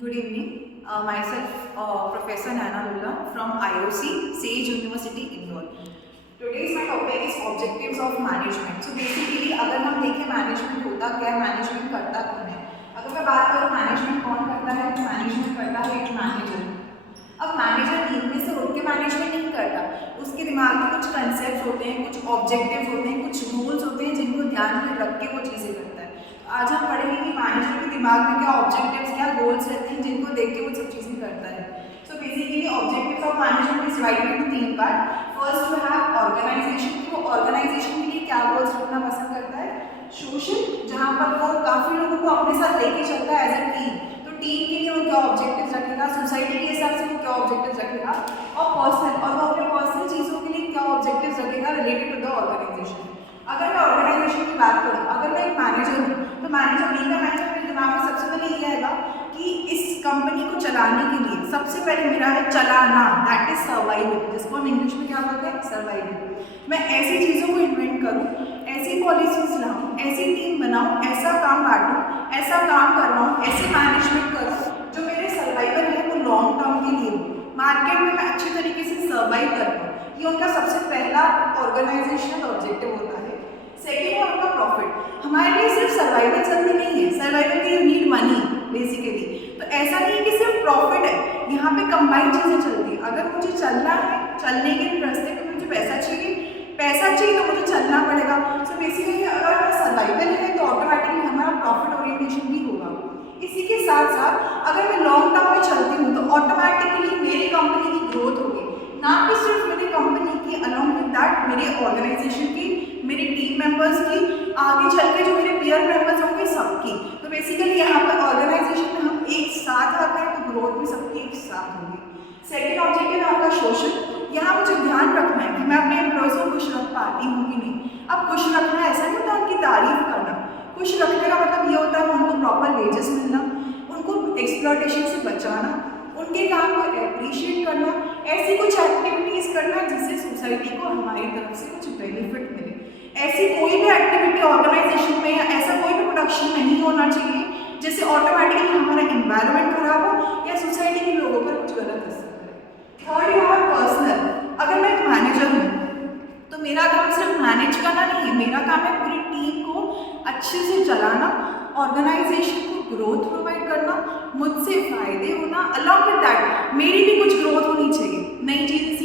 Good evening. Myself, Professor Nana Lulla from IOC, Sage University, Indore. Today's my topic is objectives of management. So basically, अगर हम देखें management होता क्या है, management करता कौन है। अगर मैं बात करूँ मैनेजमेंट कौन करता है, तो मैनेजमेंट करता है एक मैनेजर। अब मैनेजर टीम में से उठ के मैनेजमेंट नहीं करता, उसके दिमाग में कुछ कंसेप्ट होते हैं, कुछ ऑब्जेक्टिव होते हैं, कुछ रूल्स होते हैं जिनको ध्यान में रख के वो चीज़ें करता है। आज हम पढ़ेंगे कि मैनेजर के दिमाग में क्या ऑब्जेक्टिव्स, क्या गोल्स रहते हैं जिनको देख के वो सब चीज़ें करता है। So basically objectives of management is divided into 3 part. First we have organization, कि वो ऑर्गेनाइजेशन के लिए क्या गोल्स रखना पसंद करता है। सोशल, जहाँ पर वो काफ़ी लोगों को अपने साथ लेके चलता है एज ए टीम, तो टीम के लिए वो क्या ऑब्जेक्टिव्स रखेगा, सोसाइटी के हिसाब से वो क्या ऑब्जेक्टिव्स रखेगा, और पर्सनल, और वो अपने पर्सनल चीज़ों के लिए क्या ऑब्जेक्टिव्स रखेगा रिलेटेड टू द ऑर्गेनाइजेशन। अगर मैं ऑर्गेनाइजेशन की बात करूँ, अगर मैं एक मैनेजर हूँ, तो मैनेजर मेरे दिमाग में सबसे पहले ये आएगा कि इस कंपनी को चलाने के लिए सबसे पहले मेरा है चलाना, दैट इज सर्वाइवल, जिसको हम इंग्लिश में क्या बोलते हैं, सर्वाइवल। मैं ऐसी चीज़ों को इन्वेंट करूँ, ऐसी पॉलिसीज लाऊँ, ऐसी टीम बनाऊँ, ऐसा काम बांटूँ, ऐसा काम करवाऊँ, ऐसे मैनेजमेंट करूँ जो मेरे सर्वाइवल है वो लॉन्ग टर्म के लिए हो, मार्केट में मैं अच्छी तरीके से सर्वाइव कर पाऊँ। ये उनका सबसे पहला ऑर्गेनाइजेशनल ऑब्जेक्टिव होता है। सेकेंड है उनका प्रॉफिट। हमारे लिए सिर्फ सर्वाइवल जरूरी नहीं है, सर्वाइवल के लिए नीड मनी बेसिकली, तो ऐसा नहीं है कि सिर्फ प्रॉफिट है, यहाँ पे कंबाइंड चीज़ें चलती है। अगर मुझे चलना है, चलने के रास्ते में मुझे पैसा चाहिए तो मुझे चलना पड़ेगा। सो बेसिकली अगर हमारा सर्वाइवल है तो ऑटोमेटिकली हमारा प्रॉफिट ओरिएंटेशन भी होगा। इसी के साथ साथ अगर मैं लॉन्ग टर्म में चलती हूँ तो ऑटोमेटिकली मेरी कंपनी की ग्रोथ होगी, ना कि सिर्फ मेरी कंपनी की, अलॉन्ग विद दैट मेरे ऑर्गेनाइजेशन की, मेरे टीम मेंबर्स की, आगे चल के जो मेरे पीयर मेंबर्स होंगे सबकी। तो बेसिकली यहाँ पर ऑर्गेनाइजेशन में हम एक साथ आते हैं तो ग्रोथ भी सबकी एक साथ होगी। सेकेंड ऑब्जेक्टिव है आपका सोशल। यहाँ मुझे ध्यान रखना है कि मैं अपने एम्प्लॉयज़ को खुश रख पाती हूँ कि नहीं। अब खुश रखना ऐसा नहीं होता उनकी तारीफ करना, खुश रखने का मतलब ये होता है उनको प्रॉपर वेजेस मिलना, उनको एक्सप्लॉयटेशन से बचाना, उनके काम को एप्रिशिएट करना, ऐसी कुछ एक्टिविटीज़ करना जिससे सोसाइटी को हमारी तरफ से कुछ बेनिफिट मिले। ऐसी कोई भी एक्टिविटी ऑर्गेनाइजेशन में या ऐसा कोई भी प्रोडक्शन नहीं होना चाहिए जिससे ऑटोमेटिकली हमारा एनवायरनमेंट खराब हो या सोसाइटी के लोगों पर कुछ गलत असर करे। थर्ड यहाँ पर्सनल। अगर मैं एक मैनेजर हूँ तो मेरा काम सिर्फ मैनेज करना नहीं है, मेरा काम है पूरी टीम को अच्छे से चलाना, ऑर्गेनाइजेशन को ग्रोथ प्रोवाइड करना, मुझसे फायदे होना, अलॉन्ग विद दैट मेरी भी कुछ ग्रोथ होनी चाहिए, नई चीज़ें